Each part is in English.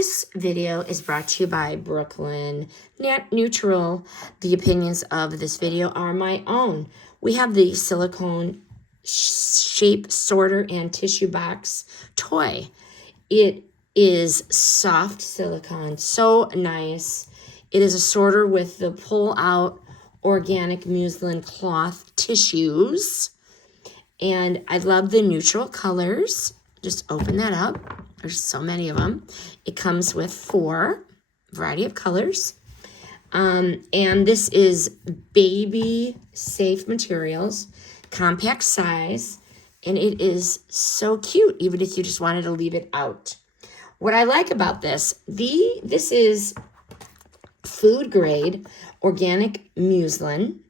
This video is brought to you by Brooklyn Net Neutral. The opinions of this video are my own. We have the silicone shape sorter and tissue box toy. It is soft silicone, so nice. It is a sorter with the pull-out organic muslin cloth tissues. And I love the neutral colors. Just open that up. There's so many of them. It comes with 4 variety of colors. And this is baby safe materials, compact size, and it is so cute, even if you just wanted to leave it out. What I like about this is food grade organic muslin.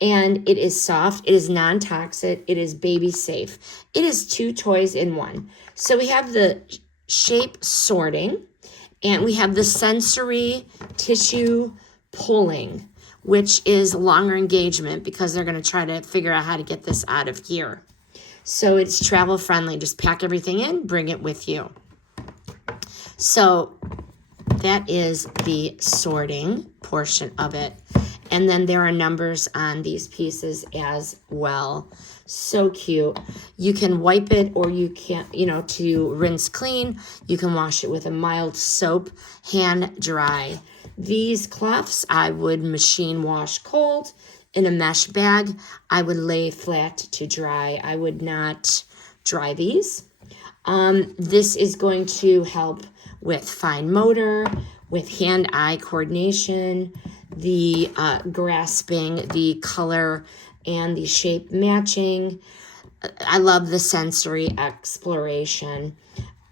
And it is soft, it is non-toxic, it is baby safe. It is 2 toys in one. So we have the shape sorting, and we have the sensory tissue pulling, which is longer engagement because they're gonna try to figure out how to get this out of here. So it's travel friendly, just pack everything in, bring it with you. So that is the sorting portion of it. And then there are numbers on these pieces as well. So cute. You can wipe it, or you can, to rinse clean. You can wash it with a mild soap, hand dry. These cloths I would machine wash cold in a mesh bag. I would lay flat to dry. I would not dry these. This is going to help with fine motor, with hand-eye coordination, the grasping, the color, and the shape matching. I love the sensory exploration.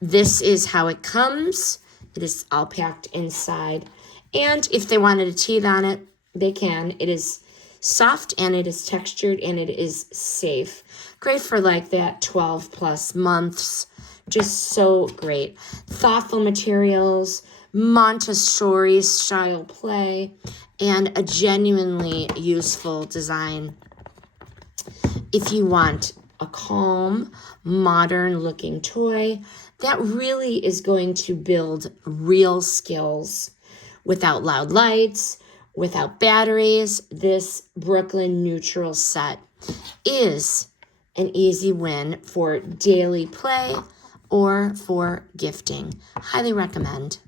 This is how it comes. It is all packed inside. And if they wanted a teeth on it, they can. It is soft, and it is textured, and it is safe. Great for like that 12 plus months. Just so great. Thoughtful materials, Montessori style play, and a genuinely useful design. If you want a calm, modern looking toy that really is going to build real skills without loud lights, without batteries, this Brooklyn Neutral set is an easy win for daily play or for gifting. Highly recommend.